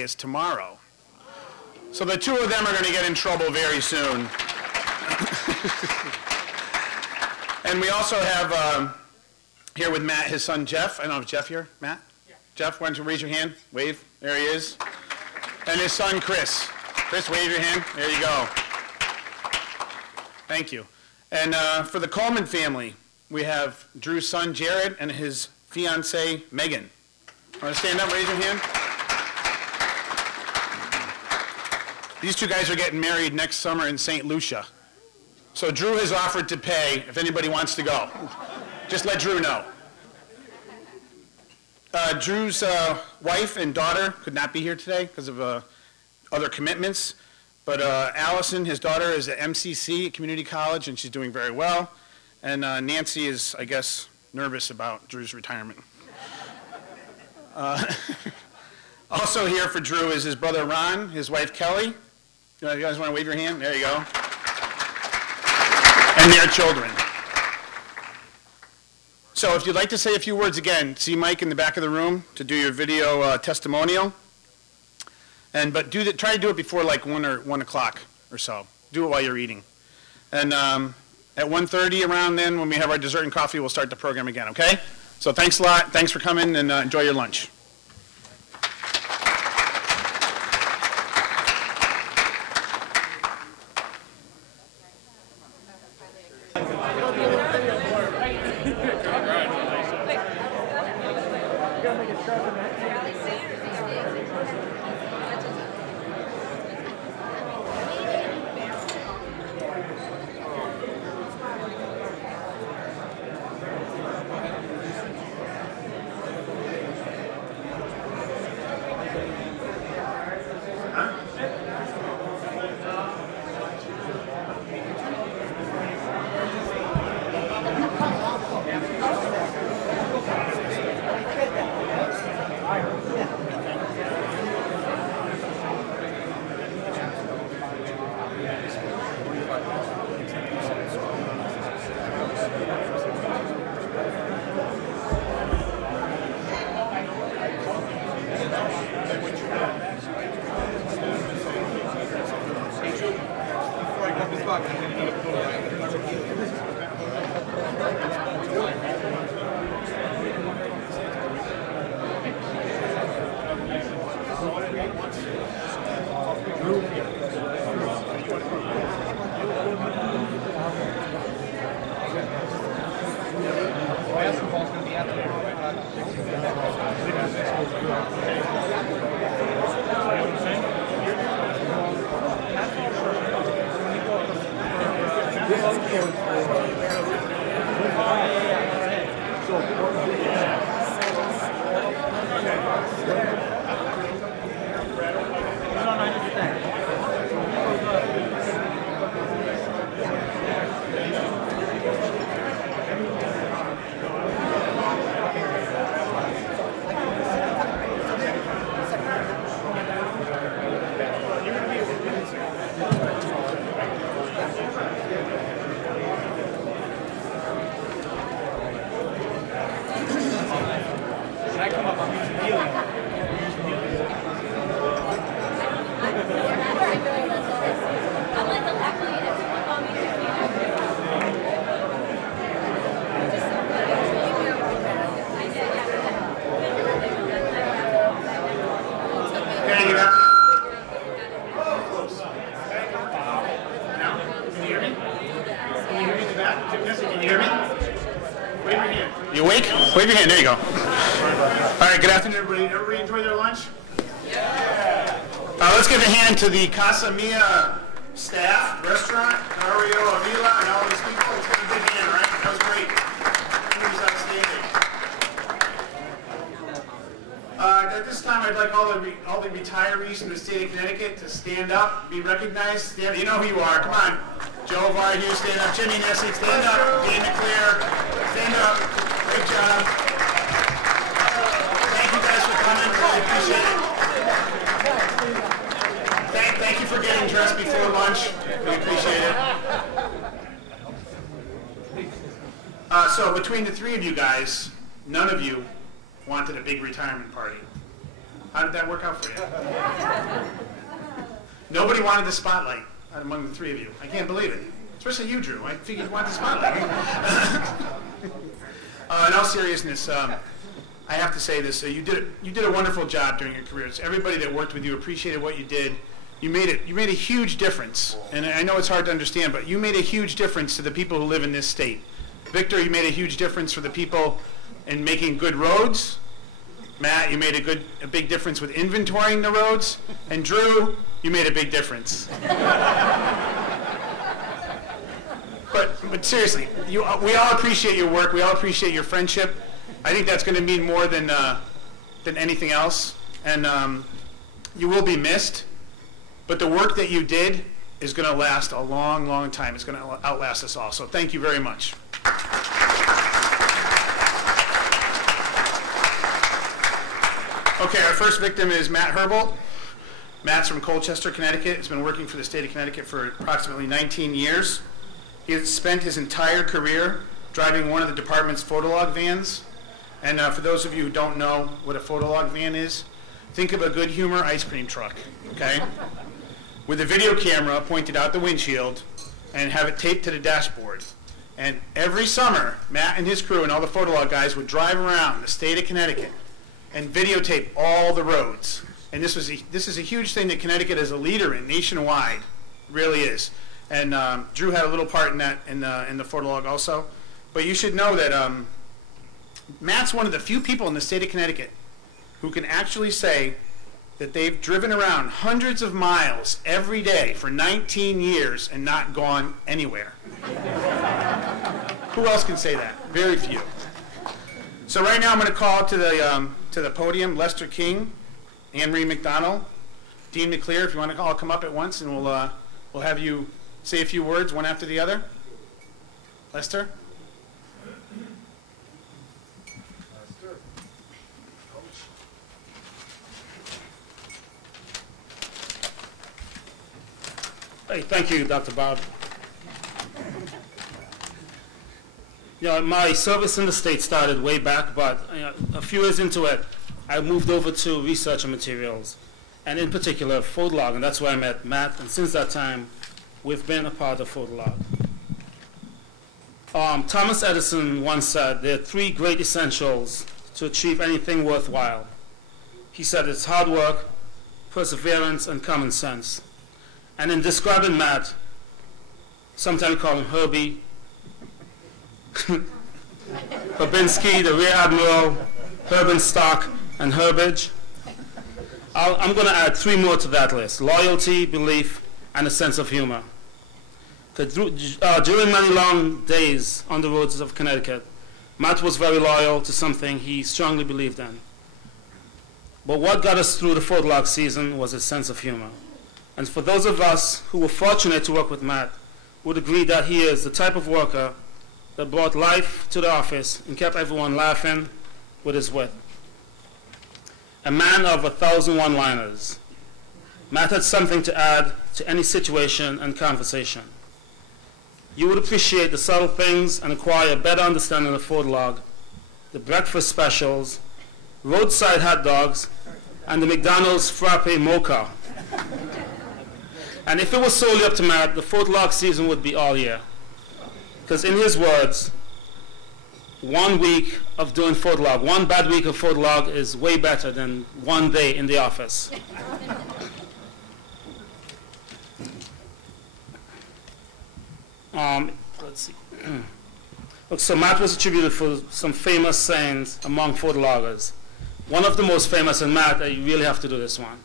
is tomorrow. So the two of them are going to get in trouble very soon. And we also have here with Matt, his son Jeff. I don't know if Jeff here, Matt? Yeah. Jeff, why don't you raise your hand? Wave. There he is. And his son Chris. Chris, wave your hand. There you go. Thank you. And for the Coleman family, we have Drew's son Jared and his fiancee Megan. Want to stand up, raise your hand? These two guys are getting married next summer in St. Lucia. So Drew has offered to pay if anybody wants to go. Just let Drew know. Drew's wife and daughter could not be here today because of other commitments. But Allison, his daughter, is at MCC at Community College, and she's doing very well. And Nancy is, I guess, nervous about Drew's retirement. Also here for Drew is his brother Ron, his wife Kelly. You guys want to wave your hand? There you go. And their children. So if you'd like to say a few words again, see Mike in the back of the room to do your video testimonial. But try to do it before like 1 o'clock or so. Do it while you're eating. And at 1:30 around then, when we have our dessert and coffee, we'll start the program again, okay? So thanks a lot. Thanks for coming, and enjoy your lunch. Wave your hand, there you go. All right, good afternoon, everybody. Everybody enjoy their lunch? Yeah. Let's give a hand to the Casa Mia staff, restaurant, Mario Avila, and all these people. Let's give a big hand, all right? That was great. It was outstanding. At this time, I'd like all the retirees from the state of Connecticut to stand up, be recognized. Stand, you know who you are. Come on. Joe Varhue, stand up. Jimmy Nessie, stand up. Dave McClair, stand up. Great job. Thank you guys for coming. Really appreciate it. Thank you for getting dressed before lunch. We appreciate it. So between the three of you guys, none of you wanted a big retirement party. How did that work out for you? Nobody wanted the spotlight among the three of you. I can't believe it. Especially you, Drew. I figured you wanted the spotlight. In all seriousness, I have to say this. You did a wonderful job during your careers. Everybody that worked with you appreciated what you did. You made a huge difference. And I know it's hard to understand, but you made a huge difference to the people who live in this state. Victor, you made a huge difference for the people in making good roads. Matt, you made a big difference with inventorying the roads. And Drew, you made a big difference. But seriously, we all appreciate your work. We all appreciate your friendship. I think that's going to mean more than anything else. And you will be missed. But the work that you did is going to last a long, long time. It's going to outlast us all. So thank you very much. Okay, our first victim is Matt Herbold. Matt's from Colchester, Connecticut. He's been working for the state of Connecticut for approximately 19 years. He has spent his entire career driving one of the department's photolog vans. And for those of you who don't know what a photolog van is, think of a good humor ice cream truck, okay? With a video camera pointed out the windshield and have it taped to the dashboard. And every summer, Matt and his crew and all the photolog guys would drive around the state of Connecticut and videotape all the roads. And this is a huge thing that Connecticut is a leader in nationwide, it really is. And Drew had a little part in that in the photolog also. But you should know that Matt's one of the few people in the state of Connecticut who can actually say that they've driven around hundreds of miles every day for 19 years and not gone anywhere. Who else can say that? Very few. So right now I'm going to call to the podium Lester King, Anne Marie McDonald, Dean McClear. If you want to all come up at once, and we'll have you say a few words one after the other. Lester. Hey, thank you, Dr. Bob. My service in the state started way back, but a few years into it, I moved over to research and materials, and in particular, photolog, and that's where I met Matt, and since that time, we've been a part of photolog. Thomas Edison once said there are three great essentials to achieve anything worthwhile. He said it's hard work, perseverance, and common sense. And in describing Matt, sometimes we call him Herbie, Babinski, the Rear Admiral, Herbenstock, and Herbage. I'm going to add three more to that list: loyalty, belief, and a sense of humor. During many long days on the roads of Connecticut, Matt was very loyal to something he strongly believed in. But what got us through the photolog season was his sense of humor. And for those of us who were fortunate to work with Matt, would agree that he is the type of worker that brought life to the office and kept everyone laughing with his wit. A man of 1,000 one-liners. Matt had something to add to any situation and conversation. You would appreciate the subtle things and acquire a better understanding of photolog, the breakfast specials, roadside hot dogs, and the McDonald's frappe mocha. And if it was solely up to Matt, the photolog season would be all year. Because in his words, 1 week of doing photolog, one bad week of photolog is way better than 1 day in the office. Let's see. So Matt was attributed for some famous sayings among photologgers. One of the most famous, and Matt, you really have to do this one.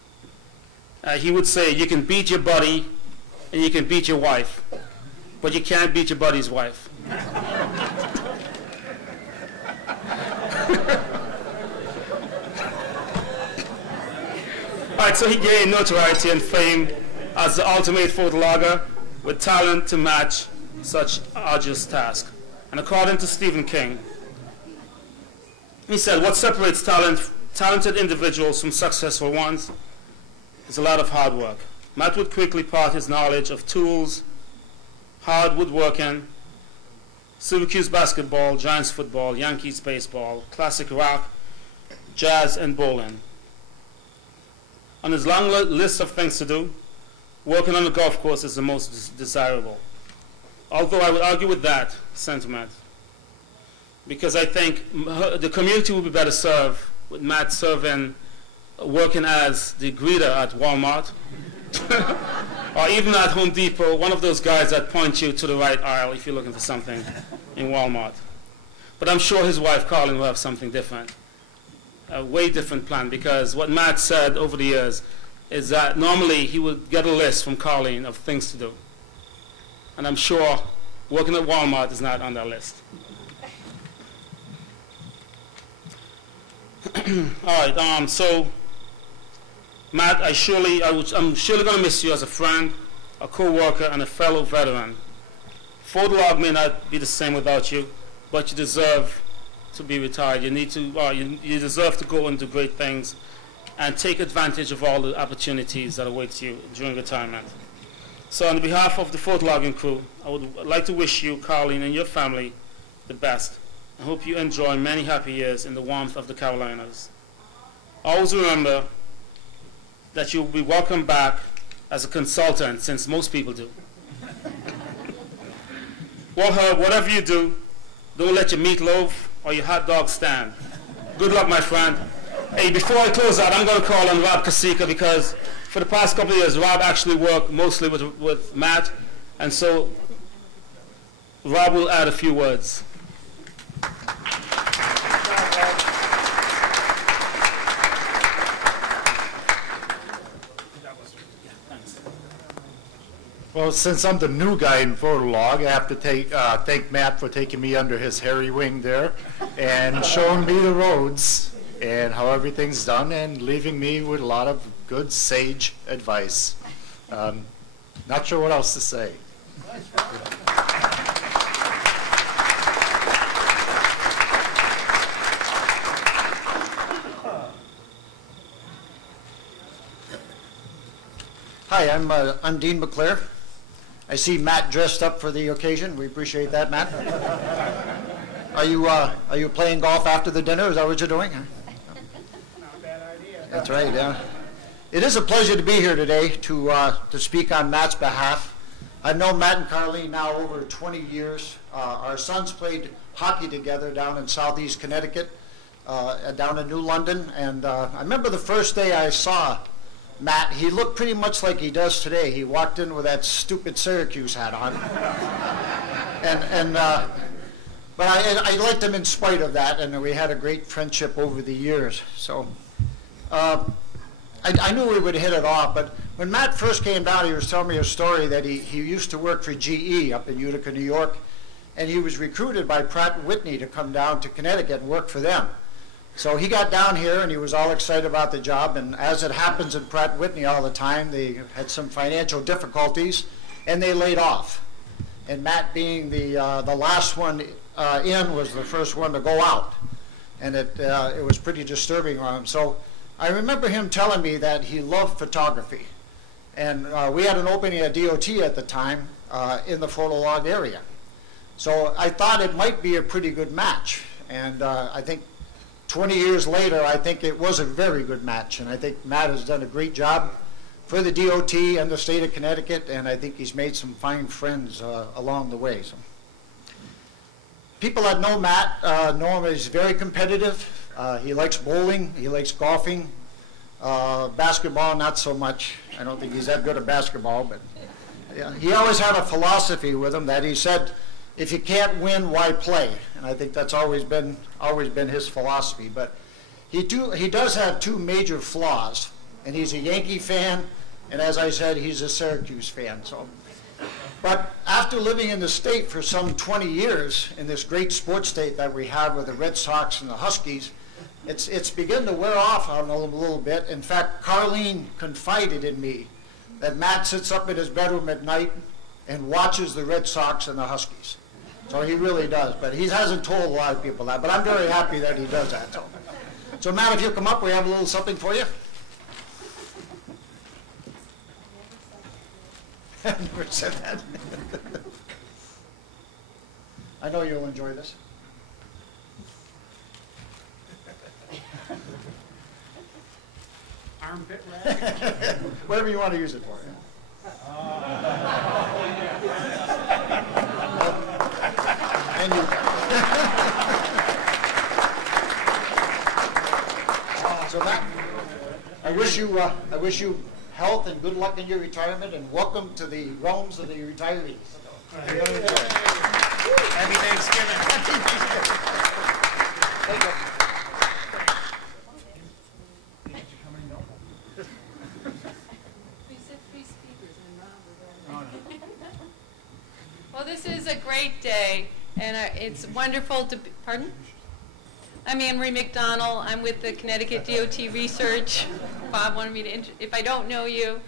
He would say, you can beat your buddy and you can beat your wife, but you can't beat your buddy's wife. All right, so he gained notoriety and fame as the ultimate photologger with talent to match such arduous task. And according to Stephen King, he said, what separates talented individuals from successful ones is a lot of hard work. Matt would quickly part his knowledge of tools, hard woodworking, Syracuse basketball, Giants football, Yankees baseball, classic rock, jazz, and bowling. On his long list of things to do, working on the golf course is the most desirable. Although I would argue with that sentiment, because I think the community will be better served with Matt working as the greeter at Walmart, or even at Home Depot, one of those guys that point you to the right aisle if you're looking for something in Walmart. But I'm sure his wife, Colin, will have something different, a way different plan, because what Matt said over the years is that normally he would get a list from Colleen of things to do. And I'm sure working at Walmart is not on that list. All right, so Matt, I'm surely going to miss you as a friend, a co-worker, and a fellow veteran. Fort Log may not be the same without you, but you deserve to be retired. You deserve to go and do great things and take advantage of all the opportunities that await you during retirement. So on behalf of the Fort Logging crew, I would like to wish you, Colleen, and your family the best. I hope you enjoy many happy years in the warmth of the Carolinas. Always remember that you'll be welcome back as a consultant, since most people do. Well, Herb, whatever you do, don't let your meatloaf or your hot dog stand. Good luck, my friend. Hey, before I close out, I'm going to call on Rob Kasika, because for the past couple of years, Rob actually worked mostly with Matt, and so Rob will add a few words. Well, since I'm the new guy in Photolog, I have to thank Matt for taking me under his hairy wing there and showing me the roads and how everything's done, and leaving me with a lot of good, sage advice. Not sure what else to say. Hi, I'm Dean McClure. I see Matt dressed up for the occasion. We appreciate that, Matt. Are you playing golf after the dinner? Is that what you're doing? Not a bad idea. That's right, yeah. It is a pleasure to be here today to speak on Matt's behalf. I've known Matt and Carleen now over 20 years. Our sons played hockey together down in southeast Connecticut, down in New London, and I remember the first day I saw Matt, he looked pretty much like he does today. He walked in with that stupid Syracuse hat on. But I liked him in spite of that, and we had a great friendship over the years. So I knew we would hit it off, but when Matt first came down, he was telling me a story that he used to work for GE up in Utica, New York, and he was recruited by Pratt & Whitney to come down to Connecticut and work for them. So he got down here and he was all excited about the job, and as it happens in Pratt & Whitney all the time, they had some financial difficulties and they laid off. And Matt, being the last one in, was the first one to go out, and it was pretty disturbing on him. So I remember him telling me that he loved photography, and we had an opening at DOT at the time in the Photolog area. So I thought it might be a pretty good match, and I think 20 years later, I think it was a very good match, and I think Matt has done a great job for the DOT and the state of Connecticut, and I think he's made some fine friends along the way. So people that know Matt know him as very competitive. He likes bowling, he likes golfing, basketball not so much. I don't think he's that good at basketball, but yeah, he always had a philosophy with him that he said, if you can't win, why play? And I think that's always been his philosophy. But he does have two major flaws, and he's a Yankee fan, and as I said, he's a Syracuse fan. So, but after living in the state for some 20 years, in this great sports state that we have with the Red Sox and the Huskies, it's begun to wear off on him a little bit. In fact, Carleen confided in me that Matt sits up in his bedroom at night and watches the Red Sox and the Huskies. So he really does, but he hasn't told a lot of people that, but I'm very happy that he does that. So Matt, if you'll come up, we have a little something for you. I never said that. I know you'll enjoy this. Our armpit rag? Whatever you want to use it for. And you. So Matt, I wish you health and good luck in your retirement, and welcome to the realms of the retirees. Happy Thanksgiving. Well, this is a great day, and it's wonderful to be, pardon? I'm Anne-Marie McDonald. I'm with the Connecticut DOT Research. Bob wanted me to, if I don't know you,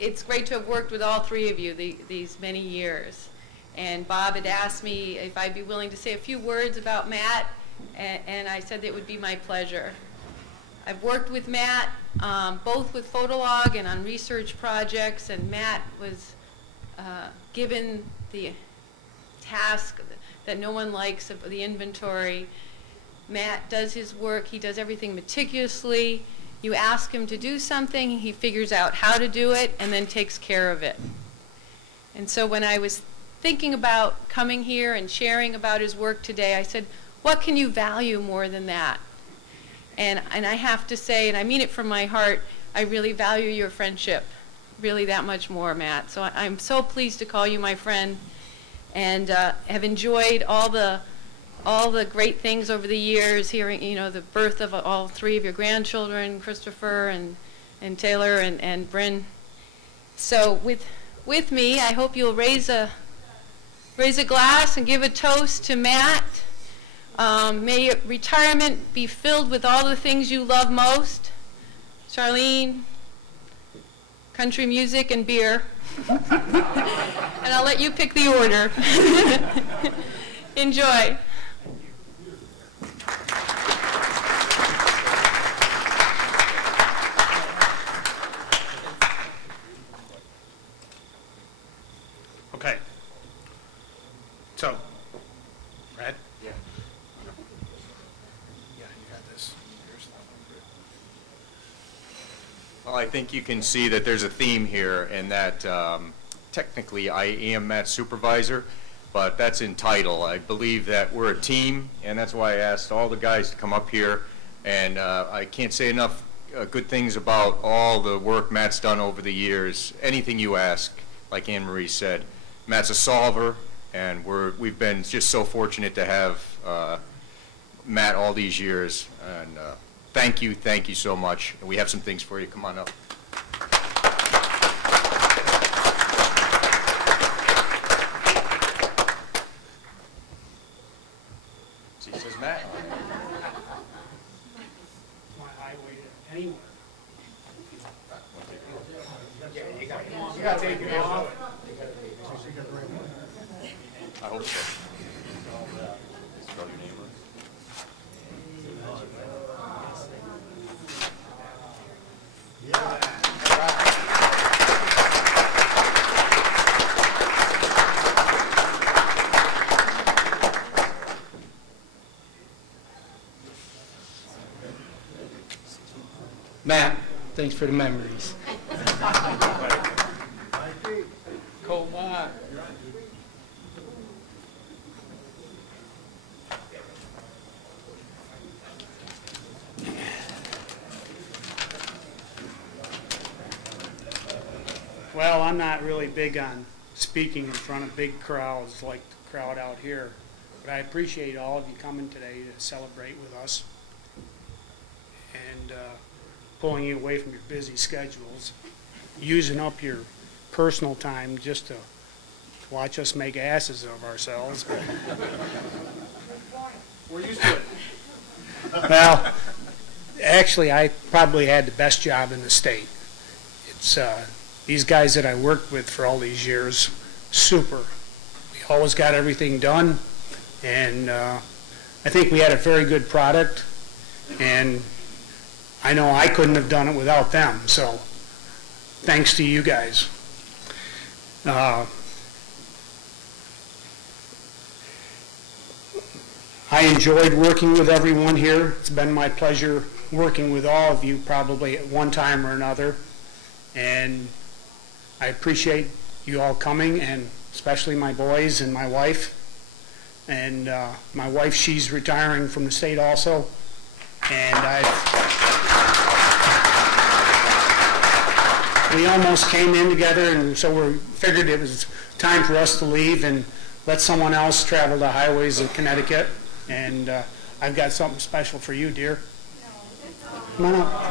it's great to have worked with all three of you these many years. And Bob had asked me if I'd be willing to say a few words about Matt, and I said it would be my pleasure. I've worked with Matt both with Photolog and on research projects, and Matt was given the task that no one likes of the inventory. Matt does his work, he does everything meticulously. You ask him to do something, he figures out how to do it, and then takes care of it. And so when I was thinking about coming here and sharing about his work today, I said, what can you value more than that? And I have to say, and I mean it from my heart, I really value your friendship, really that much more, Matt. So I'm so pleased to call you my friend, and have enjoyed all the great things over the years, hearing, you know, the birth of all three of your grandchildren, Christopher and Taylor and Bryn. So with me, I hope you'll raise a glass and give a toast to Matt. May your retirement be filled with all the things you love most. Charlene, country music, and beer. And I'll let you pick the order. Enjoy. Okay. So, Brad? Yeah. Yeah, you got this. Here's that one. Well, I think you can see that there's a theme here, and that technically I am Matt's supervisor, but that's in title. I believe that we're a team, and that's why I asked all the guys to come up here. And I can't say enough good things about all the work Matt's done over the years. Anything you ask, like Anne-Marie said, Matt's a solver, and we've been just so fortunate to have Matt all these years. And thank you so much. And we have some things for you. Come on up. See, it says Matt. My highway to anywhere. You got to take it off. I hope so. Spell your name right. Matt, thanks for the memories. Cold wine. Well, I'm not really big on speaking in front of big crowds like the crowd out here, but I appreciate all of you coming today to celebrate with us and pulling you away from your busy schedules, using up your personal time just to watch us make asses of ourselves. We're used to it. Well, actually, I probably had the best job in the state. It's these guys that I worked with for all these years, super. We always got everything done, and I think we had a very good product, and I know I couldn't have done it without them, so thanks to you guys. I enjoyed working with everyone here. It's been my pleasure working with all of you probably at one time or another. And I appreciate you all coming, and especially my boys and my wife. And my wife, she's retiring from the state also. And we almost came in together, and so we figured it was time for us to leave and let someone else travel the highways of Connecticut. And I've got something special for you, dear. Come on up.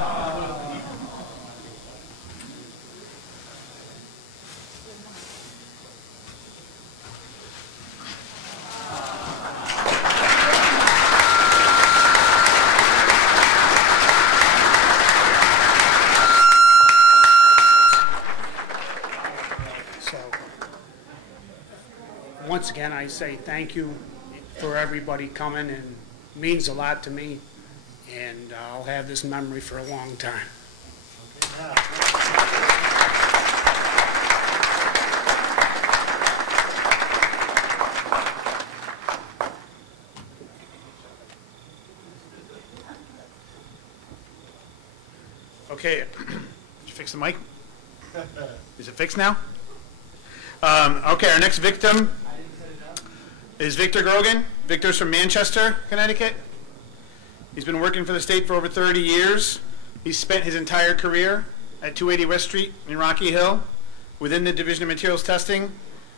Once again, I say thank you for everybody coming, and it means a lot to me, and I'll have this memory for a long time. Okay, did you fix the mic? Is it fixed now? Okay, our next victim is Victor Grogan. Victor's from Manchester, Connecticut. He's been working for the state for over 30 years. He's spent his entire career at 280 West Street in Rocky Hill within the Division of Materials Testing,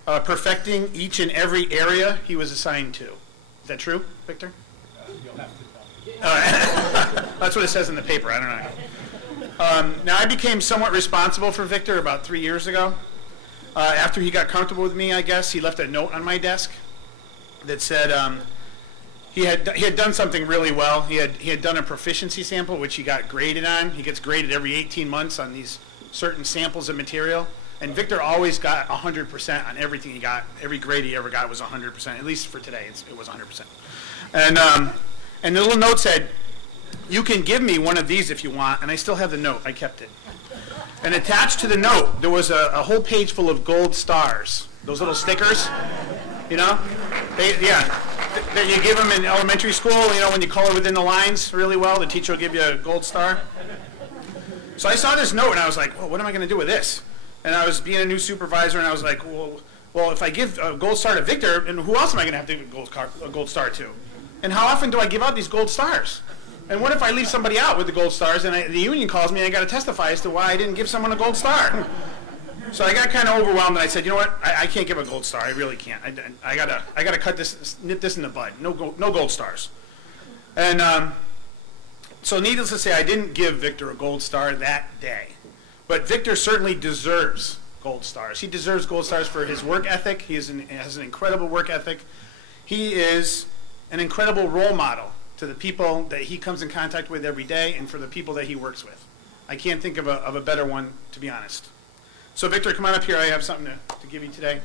perfecting each and every area he was assigned to. Is that true, Victor? You'll have to tell me. That's what it says in the paper. I don't know. Now, I became somewhat responsible for Victor about 3 years ago. After he got comfortable with me, I guess, he left a note on my desk that said he had done something really well. He had done a proficiency sample, which he got graded on. He gets graded every 18 months on these certain samples of material. And Victor always got 100% on everything he got. Every grade he ever got was 100%. At least for today, it was 100%. And the little note said, "You can give me one of these if you want." And I still have the note. I kept it. And attached to the note, there was a whole page full of gold stars. Those little stickers, you know? That you give them in elementary school, you know, when you color within the lines really well, the teacher will give you a gold star. So I saw this note, and I was like, well, what am I going to do with this? And I was being a new supervisor, and I was like, well, if I give a gold star to Victor, and who else am I going to have to give a gold star to? And how often do I give out these gold stars? And what if I leave somebody out with the gold stars, and the union calls me, and I got to testify as to why I didn't give someone a gold star? So I got kind of overwhelmed, and I said, you know what? I can't give a gold star. I really can't. I gotta cut this, nip this in the bud. No gold stars. And so needless to say, I didn't give Victor a gold star that day. But Victor certainly deserves gold stars. He deserves gold stars for his work ethic. He has an incredible work ethic. He is an incredible role model to the people that he comes in contact with every day and for the people that he works with. I can't think of a better one, to be honest. So Victor, come on up here. I have something to give you today.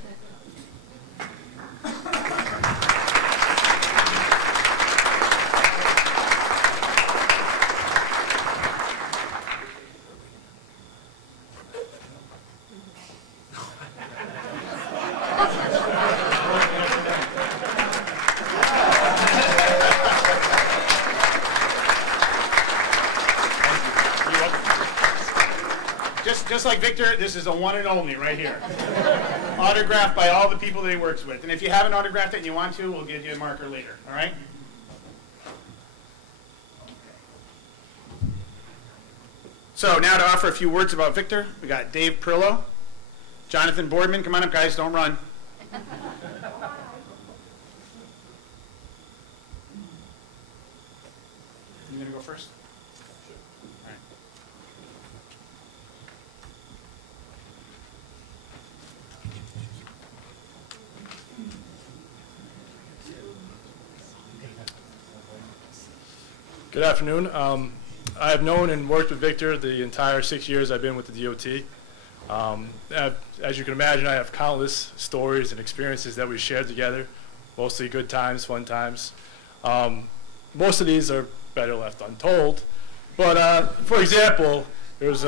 Just like Victor, this is a one and only right here. Autographed by all the people that he works with. And if you haven't autographed it and you want to, we'll give you a marker later, all right? So now to offer a few words about Victor, we got Dave Perillo, Jonathan Boardman. Come on up, guys, don't run. You gonna go first? All right. Good afternoon. I have known and worked with Victor the entire 6 years I've been with the DOT. As you can imagine, I have countless stories and experiences that we shared together, mostly good times, fun times. Most of these are better left untold. But for example, there was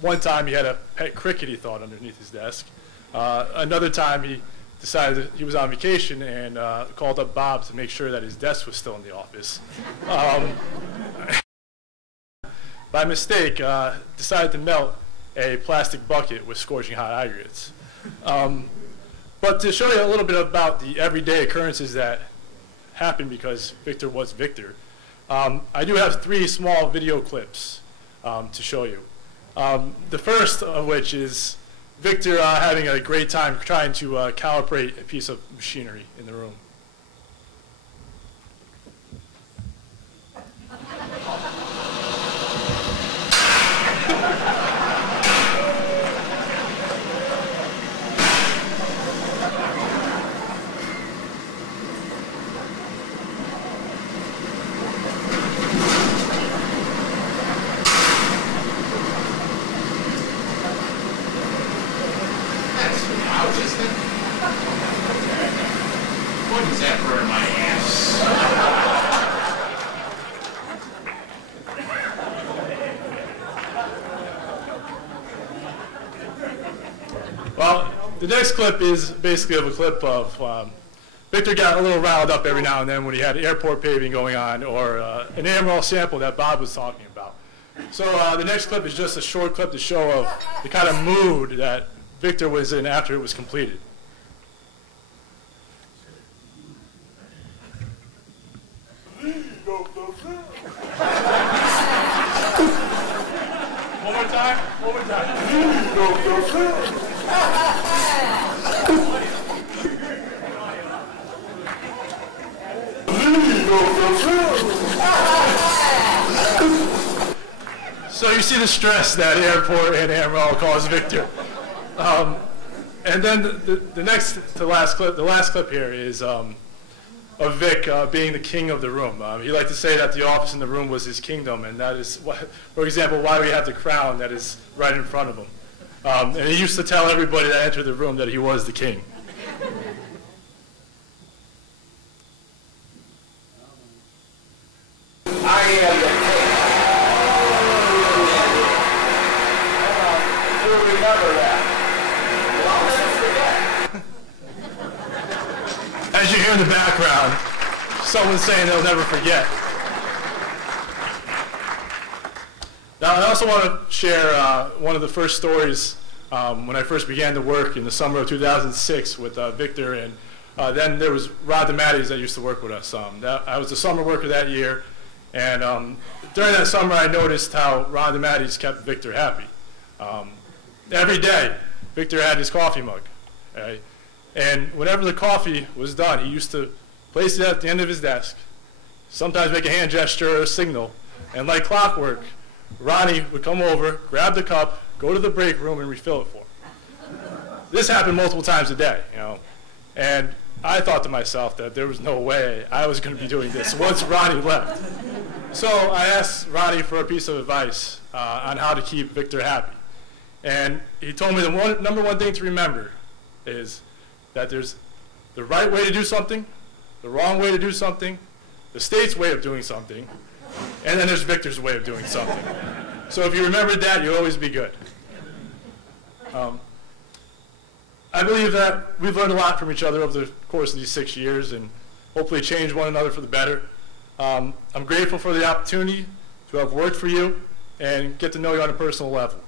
one time he had a pet cricket he thought underneath his desk. Another time he decided he was on vacation and called up Bob to make sure that his desk was still in the office. by mistake, decided to melt a plastic bucket with scorching hot aggregates. But to show you a little bit about the everyday occurrences that happened because Victor was Victor, I do have 3 small video clips to show you. The first of which is Victor having a great time trying to calibrate a piece of machinery in the room. What is that for in my ass? Well, the next clip is basically of a clip of Victor got a little riled up every now and then when he had airport paving going on or an AMRL sample that Bob was talking about. So the next clip is just a short clip to show of the kind of mood that Victor was in after it was completed. One more time. One more time. So you see the stress that airport and AMRL caused Victor. And then the next to last clip, the last clip here is of Vic being the king of the room. He liked to say that the office in the room was his kingdom, and that is, for example, why we have the crown that is right in front of him. And he used to tell everybody that entered the room that he was the king. I am the king. You'll remember that. Well, I'll never forget. As you hear in the background, someone's saying they'll never forget. Now, I also want to share one of the first stories when I first began to work in the summer of 2006 with Victor, and then there was Rod DeMatteis that used to work with us. I was the summer worker that year, and during that summer I noticed how Rod DeMatteis kept Victor happy. Every day, Victor had his coffee mug, right? And whenever the coffee was done, he used to place it at the end of his desk, sometimes make a hand gesture or a signal, and like clockwork, Ronnie would come over, grab the cup, go to the break room, and refill it for him. This happened multiple times a day, you know, and I thought to myself that there was no way I was going to be doing this once Ronnie left. So I asked Ronnie for a piece of advice on how to keep Victor happy. And he told me the number one thing to remember is that there's the right way to do something, the wrong way to do something, the state's way of doing something, and then there's Victor's way of doing something. So if you remembered that, you'll always be good. I believe that we've learned a lot from each other over the course of these 6 years and hopefully change one another for the better. I'm grateful for the opportunity to have worked for you and get to know you on a personal level.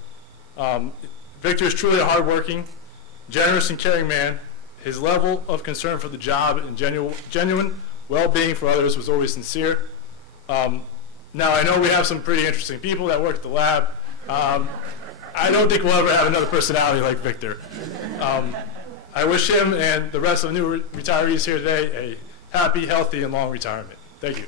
Victor is truly a hardworking, generous, and caring man. His level of concern for the job and genuine well-being for others was always sincere. Now, I know we have some pretty interesting people that work at the lab. I don't think we'll ever have another personality like Victor. I wish him and the rest of the new retirees here today a happy, healthy, and long retirement. Thank you.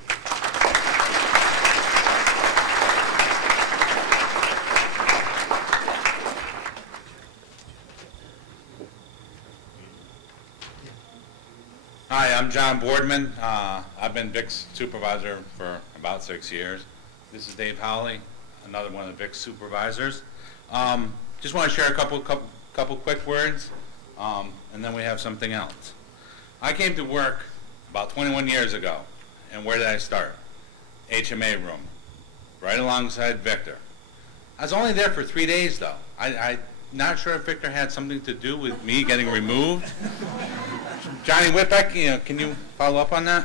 Hi, I'm John Boardman. I've been Vic's supervisor for about 6 years. This is Dave Howley, another one of Vic's supervisors. Just want to share a couple quick words, and then we have something else. I came to work about 21 years ago, and where did I start? HMA room, right alongside Victor. I was only there for 3 days, though. I'm not sure if Victor had something to do with me getting removed. Johnny Whitbeck, can you follow up on that?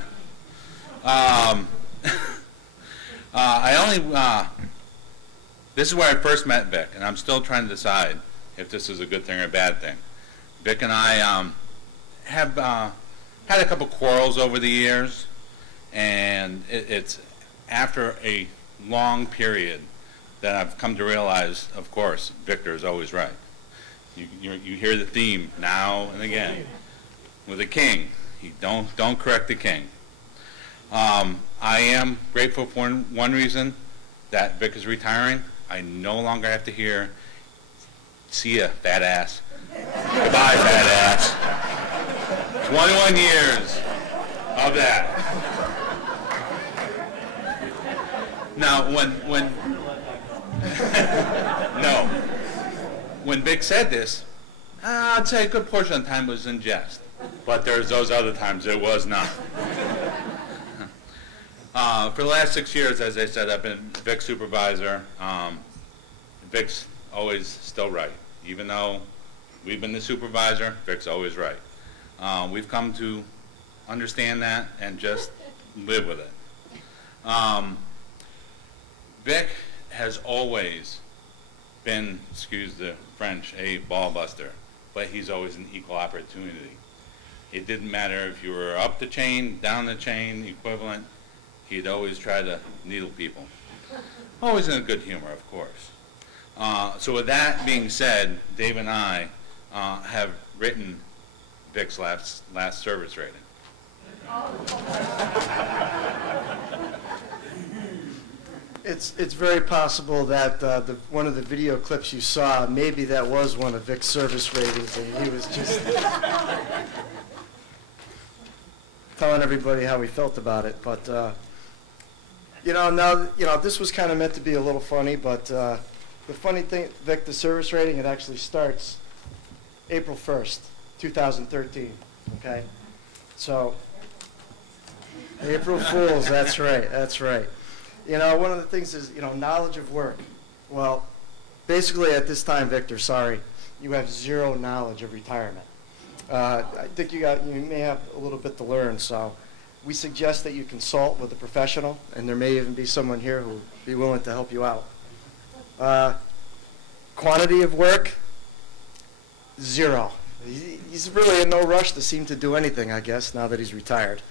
This is where I first met Vic, and I'm still trying to decide if this is a good thing or a bad thing. Vic and I have had a couple quarrels over the years, and it's after a long period that I've come to realize, of course, Victor is always right. You hear the theme now and again. With a king, don't correct the king. I am grateful for one reason, that Vic is retiring. I no longer have to hear, "See ya, fat ass." Goodbye, fat ass. 21 years of that. Now, when Vic said this, I'd say a good portion of the time was in jest, but there's those other times it was not. For the last 6 years, as I said, I've been Vic's supervisor. Vic's always still right. Even though we've been the supervisor, Vic's always right. We've come to understand that and just live with it. Vic has always been, excuse the French, a ball buster, but he's always an equal opportunity. It didn't matter if you were up the chain, down the chain, equivalent, he'd always try to needle people. Always in a good humor, of course. So with that being said, Dave and I have written Vic's last service rating. It's very possible that one of the video clips you saw, maybe that was one of Vic's service ratings, and he was just telling everybody how he felt about it. But this was kind of meant to be a little funny, but the funny thing, Vic, the service rating, it actually starts April 1st, 2013. Okay, so April Fools. That's right. That's right. One of the things is, knowledge of work. Well, basically at this time, Victor, sorry, you have zero knowledge of retirement. I think you may have a little bit to learn, so we suggest that you consult with a professional, and there may even be someone here who will be willing to help you out. Quantity of work, zero. He's really in no rush to seem to do anything, I guess, now that he's retired.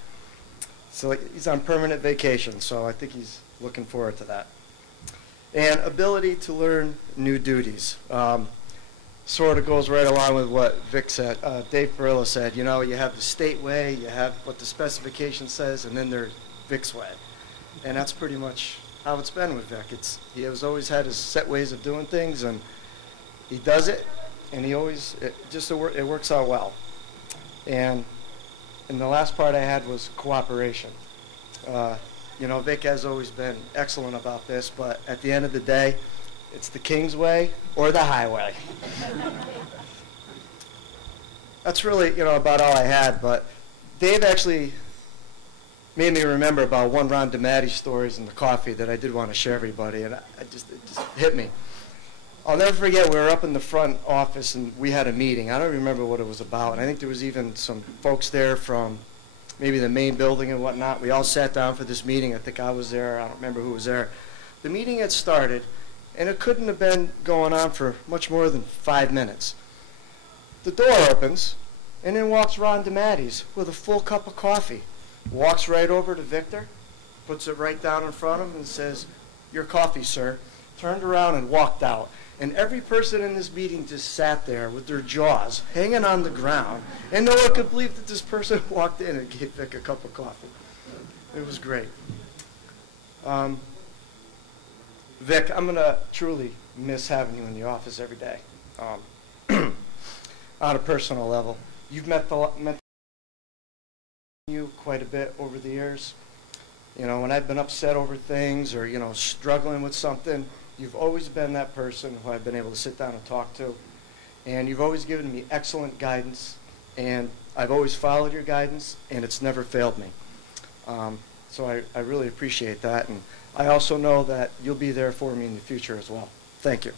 So he's on permanent vacation, so I think he's looking forward to that. And ability to learn new duties. Sort of goes right along with what Vic said, Dave Perillo said. You have the state way, you have what the specification says, and then there's Vic's way. And that's pretty much how it's been with Vic. He has always had his set ways of doing things, and he does it, and it works out well. And the last part I had was cooperation. Vic has always been excellent about this, but at the end of the day, it's the king's way or the highway. That's really, about all I had, but Dave actually made me remember about one Ron DiMatti stories in the coffee that I did want to share everybody, and it just hit me. I'll never forget, we were up in the front office and we had a meeting. I don't remember what it was about, and I think there was even some folks there from maybe the main building and whatnot. We all sat down for this meeting. I think I was there. I don't remember who was there. The meeting had started, and it couldn't have been going on for much more than 5 minutes. The door opens, and in walks Ron DiMatti's with a full cup of coffee. Walks right over to Victor, puts it right down in front of him and says, "Your coffee, sir." Turned around and walked out. And every person in this meeting just sat there with their jaws hanging on the ground, and no one could believe that this person walked in and gave Vic a cup of coffee. It was great. Vic, I'm going to truly miss having you in the office every day. On a personal level, you've met you quite a bit over the years. When I've been upset over things or, struggling with something, you've always been that person who I've been able to sit down and talk to. And you've always given me excellent guidance, and I've always followed your guidance, and it's never failed me. So I really appreciate that, and I also know that you'll be there for me in the future as well. Thank you.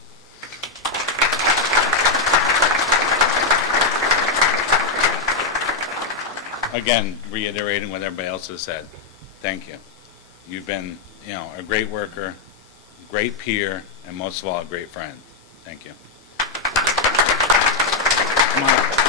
Again, reiterating what everybody else has said, thank you. You've been, a great worker, great peer, and most of all, a great friend. Thank you. Come on up.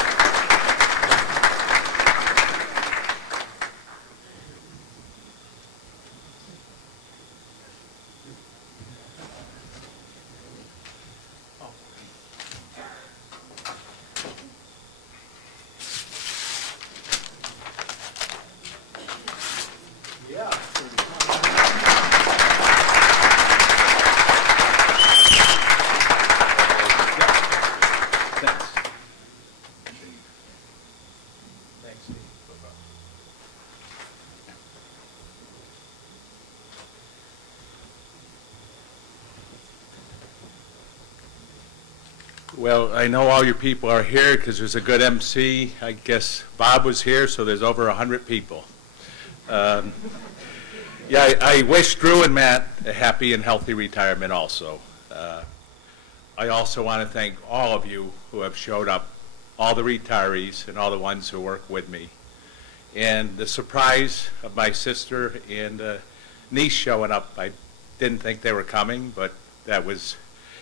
Well, I know all your people are here because there's a good MC. I guess Bob was here, so there's over 100 people. Yeah, I wish Drew and Matt a happy and healthy retirement also. I also want to thank all of you who have showed up, all the retirees and all the ones who work with me. And the surprise of my sister and niece showing up, I didn't think they were coming, but that was,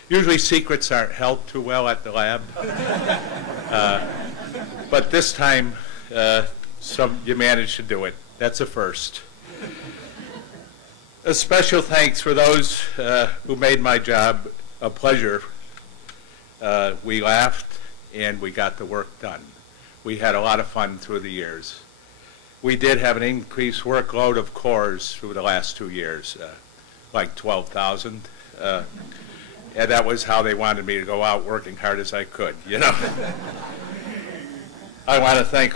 usually secrets aren't held too well at the lab. But this time, you managed to do it. That's a first. A special thanks for those who made my job a pleasure. We laughed and we got the work done. We had a lot of fun through the years. We did have an increased workload of cores through the last 2 years, like 12,000. And that was how they wanted me to go out working hard as I could, you know. I want to thank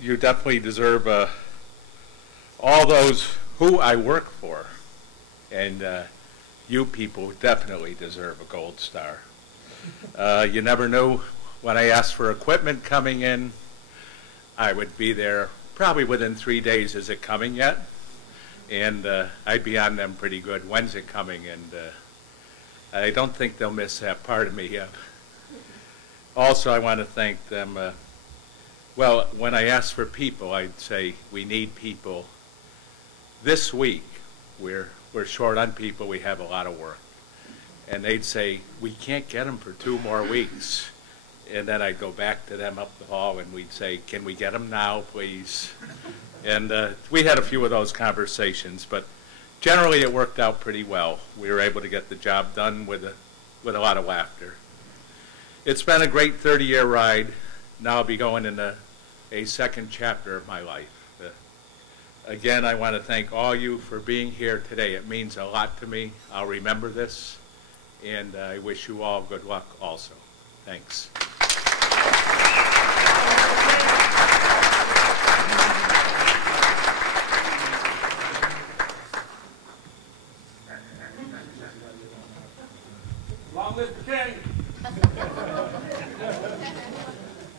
you definitely deserve all those who I work for. And you people definitely deserve a gold star. You never knew when I asked for equipment coming in, I would be there probably within 3 days. Is it coming yet? And I'd be on them pretty good. When's it coming? And I don't think they'll miss that part of me. Also, I want to thank them. Well, when I asked for people, I'd say we need people. This week, we're short on people. We have a lot of work. And they'd say, we can't get them for 2 more weeks. And then I'd go back to them up the hall and we'd say, can we get them now, please? And we had a few of those conversations, but generally it worked out pretty well. We were able to get the job done with a lot of laughter. It's been a great 30-year ride. Now I'll be going into a second chapter of my life. Again, I want to thank all you for being here today. It means a lot to me. I'll remember this, and I wish you all good luck also. Thanks. Long live King.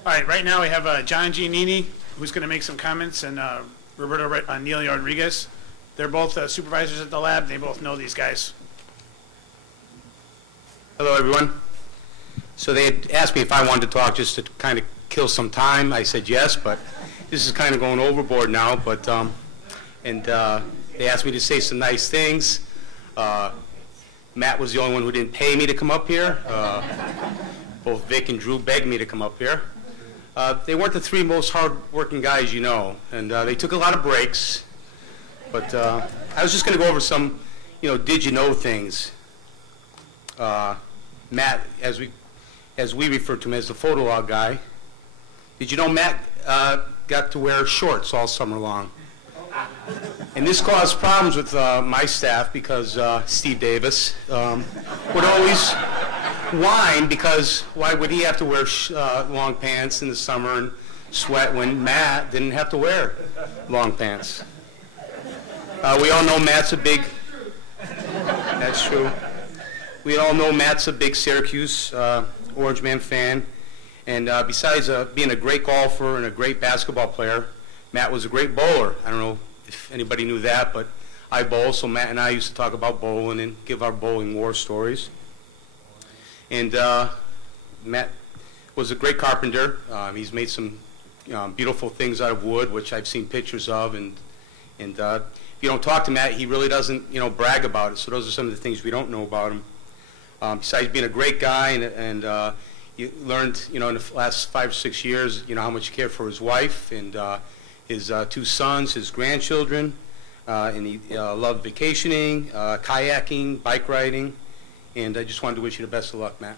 All right, right now we have John Giannini, who's going to make some comments, and Roberto Neil Rodriguez. They're both supervisors at the lab. They both know these guys. Hello, everyone. So they had asked me if I wanted to talk just to kind of kill some time. I said yes, but this is kind of going overboard now. But they asked me to say some nice things. Matt was the only one who didn't pay me to come up here. Both Vic and Drew begged me to come up here. They weren't the 3 most hard-working guys you know, and they took a lot of breaks. But I was just going to go over some, did you know things. Matt, as we refer to him as the photo log guy, did you know Matt got to wear shorts all summer long? And this caused problems with my staff because Steve Davis would always whine because why would he have to wear long pants in the summer and sweat when Matt didn't have to wear long pants? We all know Matt's a big, that's true. We all know Matt's a big Syracuse Orange Man fan. And besides being a great golfer and a great basketball player, Matt was a great bowler. I don't know if anybody knew that, but I bowl, so Matt and I used to talk about bowling and give our bowling war stories. And Matt was a great carpenter. He's made some beautiful things out of wood, which I've seen pictures of, and And if you don't talk to Matt, he really doesn't, brag about it. So those are some of the things we don't know about him. Besides being a great guy, and you learned, in the last 5 or 6 years, how much he cared for his wife and his 2 sons, his grandchildren, and he loved vacationing, kayaking, bike riding, and I just wanted to wish you the best of luck, Matt.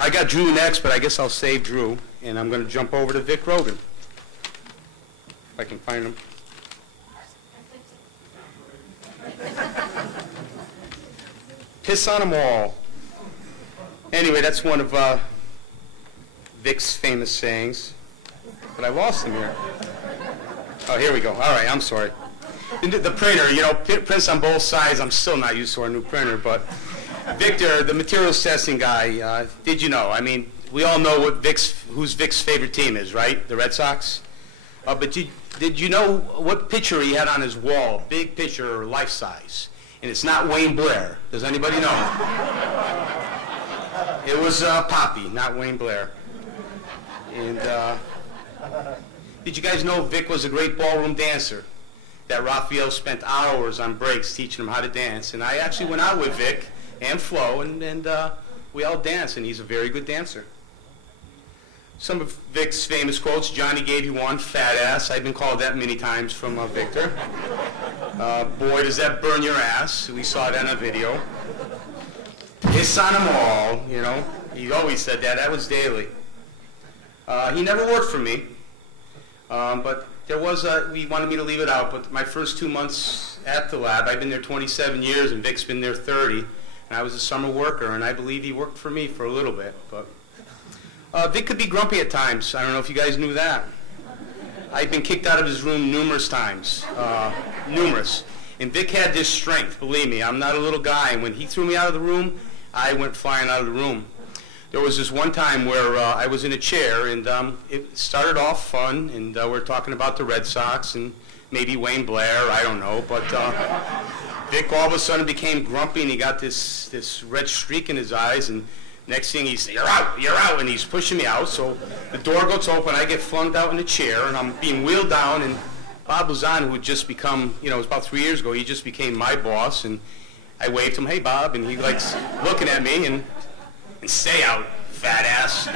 I got Drew next, but I guess I'll save Drew, and I'm going to jump over to Vic Rogan, if I can find him. Piss on them all. Anyway, that's one of Vic's famous sayings, but I lost him here. Oh, here we go. All right, I'm sorry. The printer, prints on both sides. I'm still not used to our new printer, but Victor, the materials testing guy, did you know? I mean, we all know who's Vic's favorite team is, right? The Red Sox. But did you know what picture he had on his wall? Big picture, life size. And it's not Wayne Blair. Does anybody know? It was Poppy, not Wayne Blair. And did you guys know Vic was a great ballroom dancer? That Raphael spent hours on breaks teaching him how to dance. And I actually went out with Vic and Flo, and we all danced, and he's a very good dancer. Some of Vic's famous quotes: Johnny gave you one, fat ass. I've been called that many times from Victor. Boy, does that burn your ass. We saw that in a video. Piss on them all, He always said that. That was daily. He never worked for me, but there was he wanted me to leave it out, but my first 2 months at the lab, I've been there 27 years, and Vic's been there 30, and I was a summer worker, and I believe he worked for me for a little bit, but Vic could be grumpy at times. I don't know if you guys knew that. I've been kicked out of his room numerous times, numerous. And Vic had this strength, believe me. I'm not a little guy, and when he threw me out of the room, I went flying out of the room. There was this one time where I was in a chair, and it started off fun, and we're talking about the Red Sox and maybe Wayne Blair, I don't know, but Vic all of a sudden became grumpy, and he got this red streak in his eyes, and next thing he said, you're out, and he's pushing me out, so the door goes open, I get flung out in a chair, and I'm being wheeled down, and Bob Luzon, who had just become, it was about 3 years ago, he just became my boss, and I waved to him, hey Bob, and he likes looking at me, and stay out, fat ass.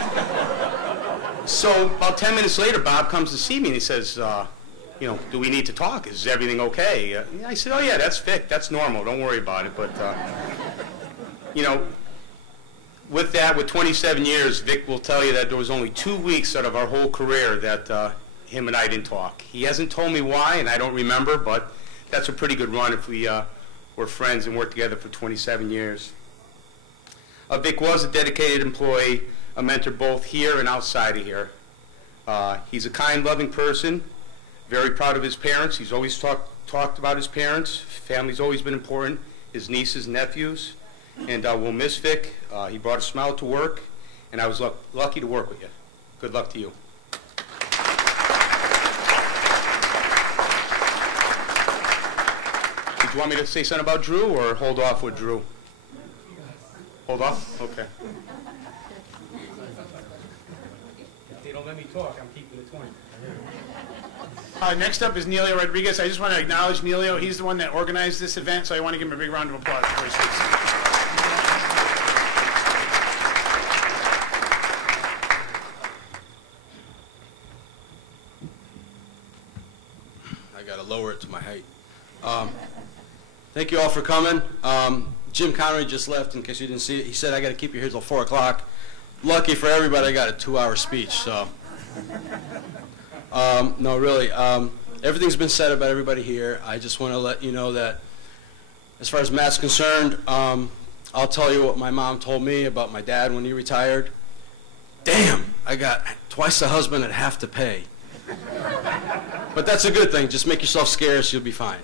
So about 10 minutes later, Bob comes to see me, and he says, do we need to talk? Is everything okay? I said, oh yeah, that's Vic, that's normal, don't worry about it, but, with 27 years, Vic will tell you that there was only 2 weeks out of our whole career that him and I didn't talk. He hasn't told me why, and I don't remember, but that's a pretty good run if we were friends and worked together for 27 years. Vic was a dedicated employee, a mentor both here and outside of here. He's a kind, loving person, very proud of his parents. He's always talked about his parents. Family's always been important, his nieces, nephews. And we'll miss Vic. He brought a smile to work, and I was lucky to work with you. Good luck to you. Did you want me to say something about Drew, or hold off with Drew? Hold off? Okay. If they don't let me talk, I'm keeping the 20. Next up is Neilio Rodriguez. I just want to acknowledge Neilio. He's the one that organized this event, so I want to give him a big round of applause before he speaks. I got to lower it to my height. Thank you all for coming. Jim Connery just left, in case you didn't see it. He said I got to keep you here till 4 o'clock. Lucky for everybody, I got a 2-hour speech. So, no, really, everything's been said about everybody here. I just want to let you know that, as far as Matt's concerned, I'll tell you what my mom told me about my dad when he retired. Damn, I got twice the husband at half the pay. But that's a good thing. Just make yourself scarce, you'll be fine.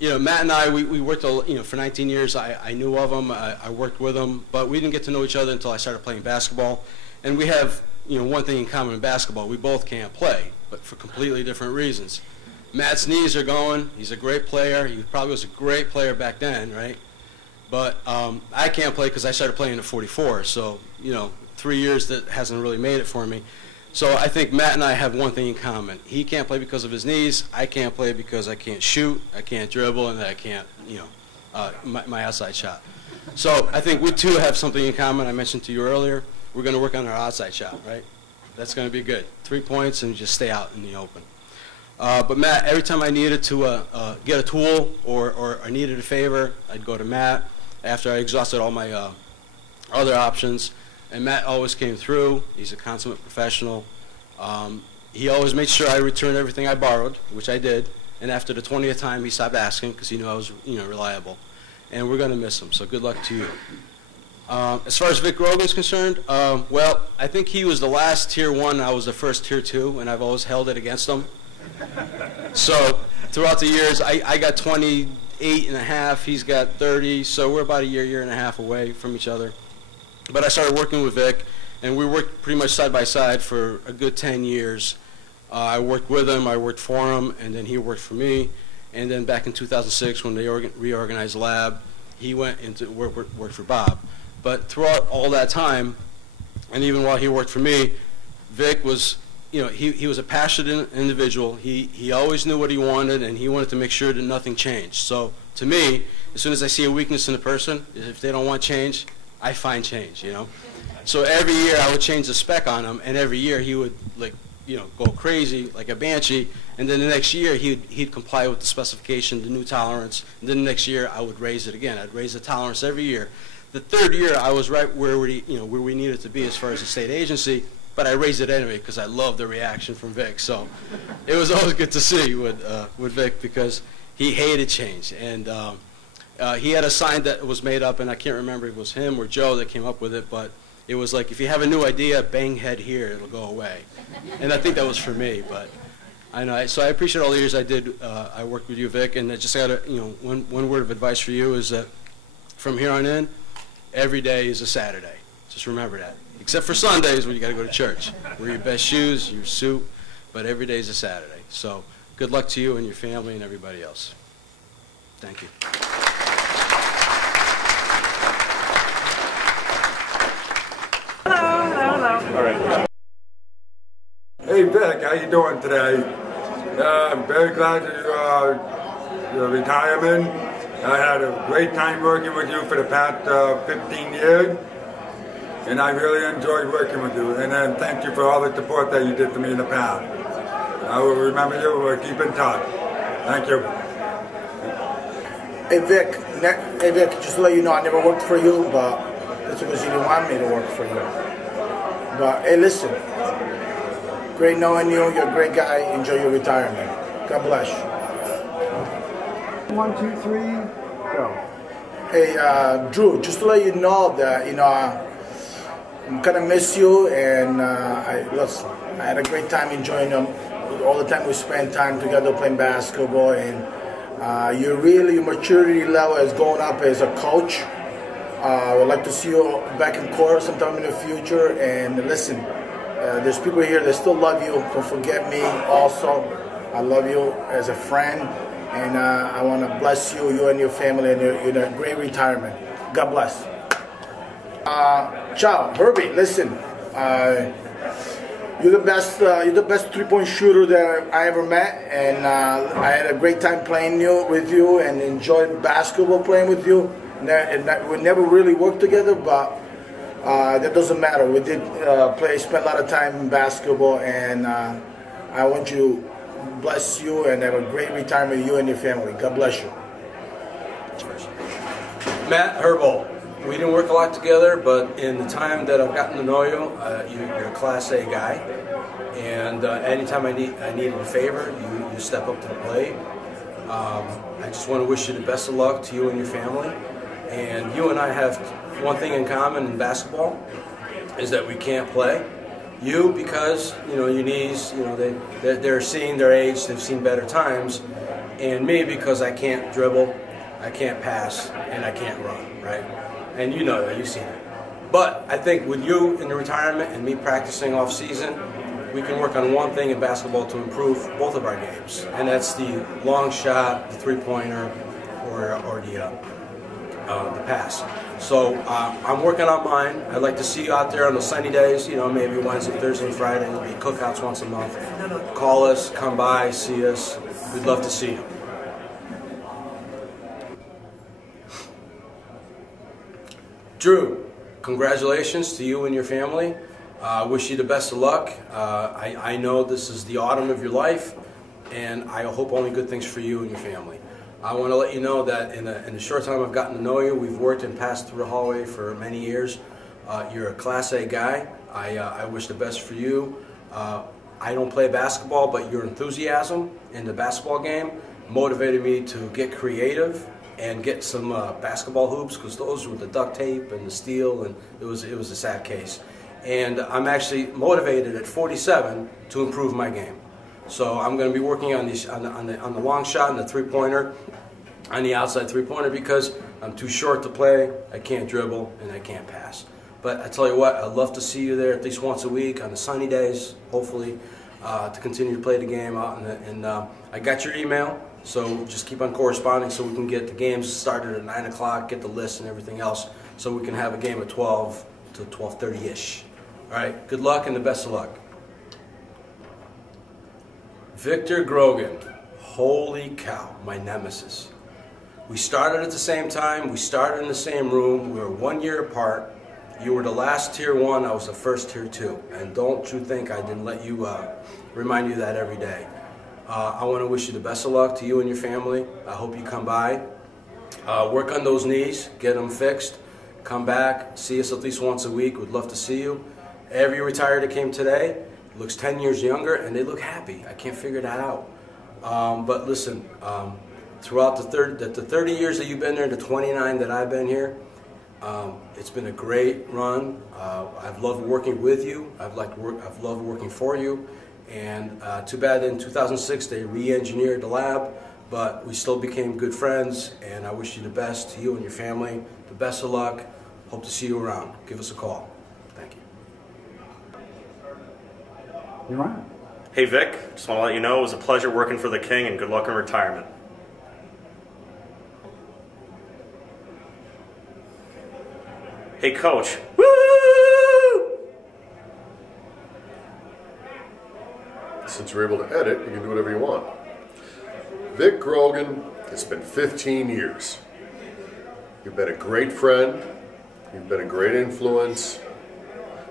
Matt and I, we worked, for 19 years. I knew of him. I worked with him, but we didn't get to know each other until I started playing basketball. And we have, one thing in common in basketball. We both can't play, but for completely different reasons. Matt's knees are going. He's a great player. He probably was a great player back then, right? But I can't play because I started playing at 44. So, 3 years that hasn't really made it for me. So I think Matt and I have one thing in common. He can't play because of his knees. I can't play because I can't shoot, I can't dribble, and I can't, my outside shot. So I think we two have something in common. I mentioned to you earlier, we're going to work on our outside shot, right? That's going to be good. 3 points and just stay out in the open. But Matt, every time I needed to get a tool or I needed a favor, I'd go to Matt after I exhausted all my other options. And Matt always came through. He's a consummate professional. He always made sure I returned everything I borrowed, which I did. And after the 20th time, he stopped asking because he knew I was, reliable. And we're going to miss him. So good luck to you. As far as Vic Rogan's concerned, well, I think he was the last Tier 1. I was the first Tier 2, and I've always held it against him. So throughout the years, I got 28 and a half. He's got 30. So we're about a year and a half away from each other. But I started working with Vic, and we worked pretty much side by side for a good 10 years. I worked with him, I worked for him, and then he worked for me. And then back in 2006, when they reorganized the lab, he went into work for Bob. But throughout all that time, and even while he worked for me, Vic was, he was a passionate individual. He always knew what he wanted, and he wanted to make sure that nothing changed. So to me, as soon as I see a weakness in a person, if they don't want change, I find change, So every year I would change the spec on him, and every year he would go crazy like a banshee, and then the next year he'd comply with the specification, the new tolerance, and then the next year I would raise it again. I'd raise the tolerance every year. The third year I was right where we needed to be as far as the state agency, but I raised it anyway because I loved the reaction from Vic. So it was always good to see with Vic because he hated change. And he had a sign that was made up, and I can't remember if it was him or Joe that came up with it, but it was like, if you have a new idea, bang head here, it'll go away. And I think that was for me, but I know. So I appreciate all the years I did. I worked with you, Vic, and I just got one word of advice for you is that from here on in, every day is a Saturday. Just remember that. Except for Sundays when you got to go to church. Wear your best shoes, your suit, but every day is a Saturday. So good luck to you and your family and everybody else. Thank you. All right. Hey Vic, how you doing today? I'm very glad that your retirement. I had a great time working with you for the past 15 years, and I really enjoyed working with you. And then thank you for all the support that you did for me in the past. I will remember you. We'll keep in touch. Thank you. Hey Vic, just to let you know, I never worked for you, but that's because you didn't want me to work for you. But hey, listen, great knowing you. You're a great guy. Enjoy your retirement. God bless you. 1, 2, 3, go. Hey, Drew, just to let you know that, I'm gonna miss you, and I had a great time enjoying all the time we spent time together playing basketball, and your maturity level is going up as a coach. I would like to see you back in court sometime in the future. And listen, there's people here that still love you. Don't forget me also. I love you as a friend. And I want to bless you and your family, and you're in a great retirement. God bless. Ciao, Herbie, listen. You're the best 3-point shooter that I ever met. And I had a great time playing with you and enjoyed basketball playing with you. We never really worked together, but that doesn't matter. We did spend a lot of time in basketball, and I want to bless you and have a great retirement, you and your family. God bless you. Matt Herbold, we didn't work a lot together, but in the time that I've gotten to know you, you're a Class A guy, and anytime I needed a favor, you step up to the plate. I just want to wish you the best of luck to you and your family. And you and I have one thing in common in basketball, is that we can't play. You, because your knees, they're seeing their age, they've seen better times, and me because I can't dribble, I can't pass, and I can't run, right? And you know that, you've seen it. But I think with you in the retirement and me practicing off season, we can work on one thing in basketball to improve both of our games, and that's the long shot, the 3-pointer, or the the past. So I'm working on mine. I'd like to see you out there on the sunny days, you know, maybe Wednesday, Thursday, and Friday. There'll be cookouts once a month. Call us, come by, see us. We'd love to see you. Drew, congratulations to you and your family. I wish you the best of luck. I know this is the autumn of your life, and I hope only good things for you and your family. I want to let you know that in the short time I've gotten to know you, we've worked and passed through the hallway for many years. You're a Class A guy. I wish the best for you. I don't play basketball, but your enthusiasm in the basketball game motivated me to get creative and get some basketball hoops, because those were the duct tape and the steel, and it was a sad case. And I'm actually motivated at 47 to improve my game. So I'm going to be working on these on the long shot and the three-pointer, on the outside three-pointer, because I'm too short to play, I can't dribble, and I can't pass. But I tell you what, I'd love to see you there at least once a week on the sunny days, hopefully, to continue to play the game out. And I got your email, so just keep on corresponding so we can get the games started at 9 o'clock, get the list and everything else, so we can have a game at 12 to 12:30-ish. All right, good luck and the best of luck. Victor Grogan, holy cow, my nemesis. We started at the same time, we started in the same room, we were 1 year apart. You were the last tier 1, I was the first tier 2. And don't you think I didn't let you, remind you that every day. I want to wish you the best of luck to you and your family. I hope you come by. Work on those knees, get them fixed. Come back, see us at least once a week, we'd love to see you. Every retired that came today looks 10 years younger, and they look happy. I can't figure that out. But listen, throughout the 30 years that you've been there, the 29 that I've been here, it's been a great run. I've loved working with you. I've loved working for you. And too bad in 2006 they re-engineered the lab, but we still became good friends. And I wish you the best to you and your family. The best of luck. Hope to see you around. Give us a call. Thank you. You're on. Hey Vic, just want to let you know it was a pleasure working for the King, and good luck in retirement. Hey Coach. Woo! Since you're able to edit, you can do whatever you want. Vic Grogan, it's been 15 years. You've been a great friend. You've been a great influence.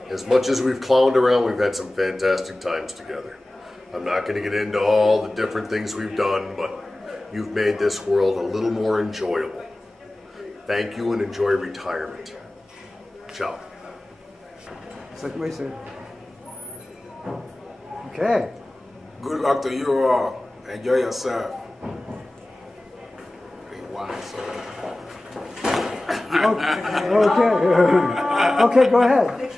As much as we've clowned around, we've had some fantastic times together. I'm not going to get into all the different things we've done, but you've made this world a little more enjoyable. Thank you and enjoy retirement. Ciao. Second way, sir. Okay. Good luck to you all. Enjoy yourself. Okay. Okay, go ahead.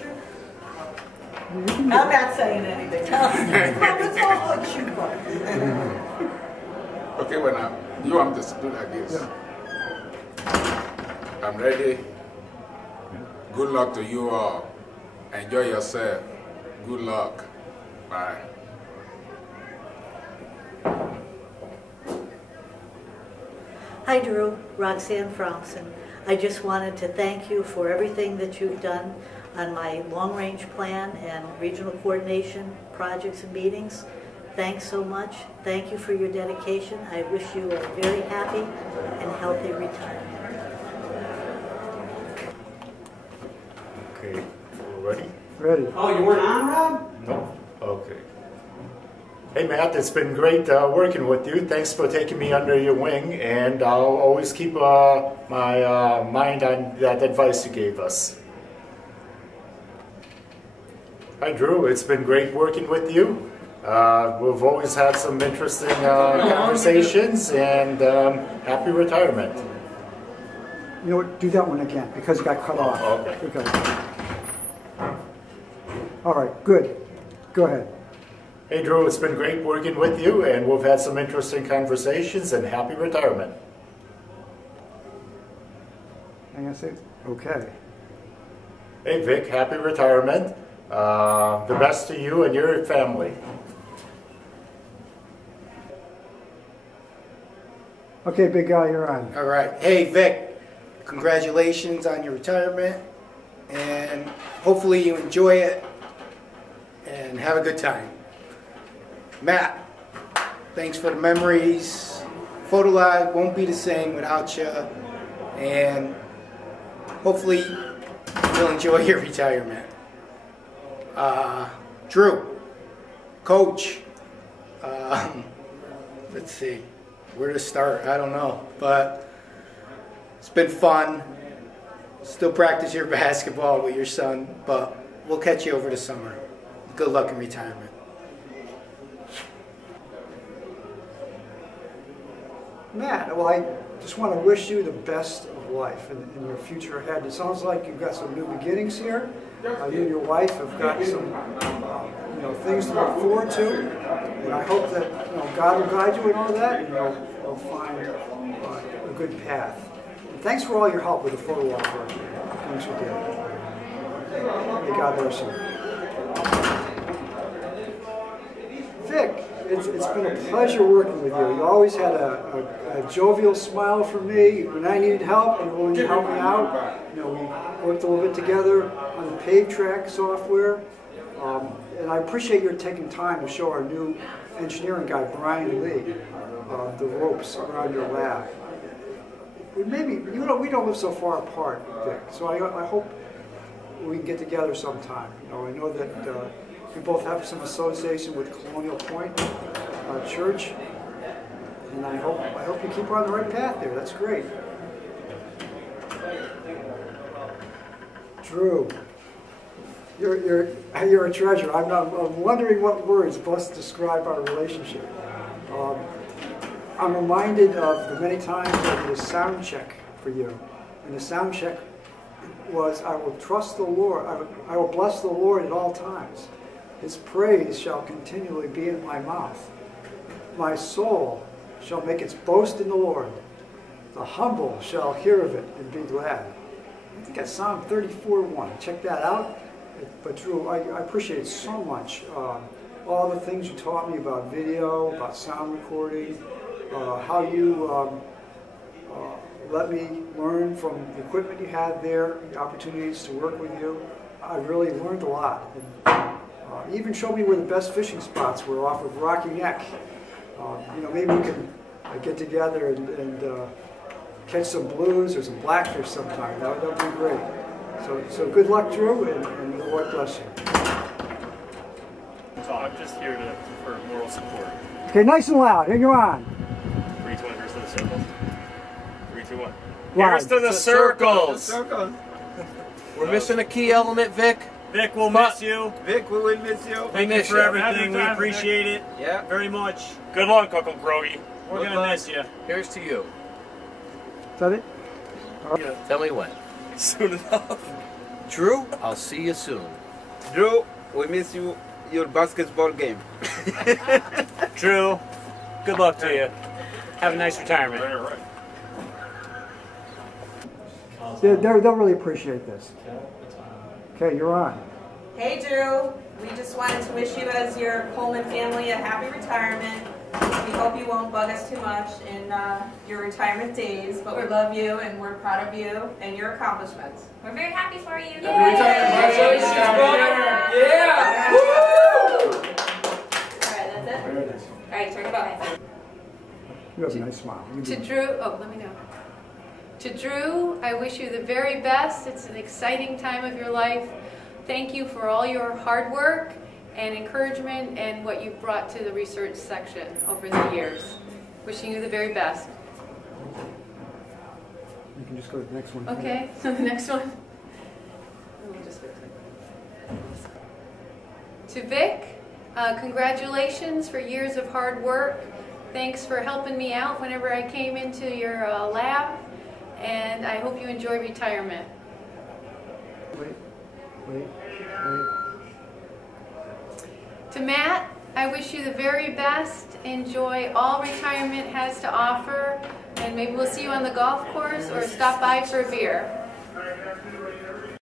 I'm not saying anything. It's all good shoot. Okay, well now, you want me to do like this? Yeah. I'm ready. Good luck to you all. Enjoy yourself. Good luck. Bye. Hi Drew, Roxanne Fromson. I just wanted to thank you for everything that you've done on my long-range plan and regional coordination projects and meetings. Thanks so much. Thank you for your dedication. I wish you a very happy and healthy retirement. Okay, ready? Ready. Oh, you weren't on, Rob? No? Okay. Hey Matt, it's been great working with you. Thanks for taking me under your wing, and I'll always keep my mind on that advice you gave us. Hi Drew, it's been great working with you. We've always had some interesting conversations, and happy retirement. You know what, do that one again, because you got cut off. Okay. Okay. All right, good. Go ahead. Hey Drew, it's been great working with you, and we've had some interesting conversations, and happy retirement. I guess it. Okay. Hey Vic, happy retirement. The best to you and your family. Okay, big guy, you're on. All right. Hey, Vic, congratulations on your retirement, and hopefully you enjoy it and have a good time. Matt, thanks for the memories. Photolog won't be the same without you, and hopefully you'll enjoy your retirement. Drew, Coach, let's see, where to start, I don't know, but it's been fun. Still practice your basketball with your son, but we'll catch you over the summer. Good luck in retirement. Matt, well, I just want to wish you the best of life in your future ahead. It sounds like you've got some new beginnings here. You and your wife have got some things to look forward to, and I hope that God will guide you in all that, and you'll find a good path. And thanks for all your help with the photo walk work. Thanks you did. May God bless you. Vic, it's been a pleasure working with you. You always had a jovial smile for me. When I needed help, you were willing to help me out. We worked a little bit together on the pave track software. And I appreciate your taking time to show our new engineering guy, Brian Lee, the ropes around your lab. Maybe, we don't live so far apart, Vic, so I hope we can get together sometime. I know that we both have some association with Colonial Point Church, and I hope you keep her on the right path there. That's great. Drew, you're a treasure. I'm wondering what words best describe our relationship. I'm reminded of the many times I did a sound check for you, and the sound check was, I will trust the Lord, I will bless the Lord at all times. His praise shall continually be in my mouth. My soul shall make its boast in the Lord. The humble shall hear of it and be glad. I think that's Psalm 34:1. Check that out. But Drew, I appreciate so much all the things you taught me about video, about sound recording, how you let me learn from the equipment you had there, the opportunities to work with you. I really learned a lot. And, you even showed me where the best fishing spots were off of Rocky Neck. Maybe we can get together and catch some blues or some blackfish sometime. That would be great. So good luck, Drew, and may the Lord bless you. I'm just here for moral support. Okay, nice and loud. Here you're on. 3, 2, 1, here's to the circles. 3, 2, 1. Loud. Here's to the circles. We're missing a key element, Vic. Vic, we'll miss you. Vic, we will miss you. Thank you for everything. We appreciate it very much. Good luck, Uncle Groggy. We're going to miss you. Here's to you. Is that it? Tell me when. Soon enough. Drew, I'll see you soon. Drew, we miss you, your basketball game. Drew, good luck to you. Have a nice retirement. They'll really appreciate this. Okay, you're on. Hey Drew, we just wanted to wish you as your Coleman family a happy retirement. We hope you won't bug us too much in your retirement days, but we love you and we're proud of you and your accomplishments. We're very happy for you. Yay! Congratulations, Yeah! Woo! All right, that's it? There it is. All right, turn it back. You have a nice smile. To Drew, let me know. To Drew, I wish you the very best. It's an exciting time of your life. Thank you for all your hard work and encouragement and what you've brought to the research section over the years. Wishing you the very best. You can just go to the next one. Okay, so the next one. Let me just fix it. To Vic, congratulations for years of hard work. Thanks for helping me out whenever I came into your lab, and I hope you enjoy retirement. Wait. To Matt, I wish you the very best. Enjoy all retirement has to offer, and maybe we'll see you on the golf course or stop by for a beer.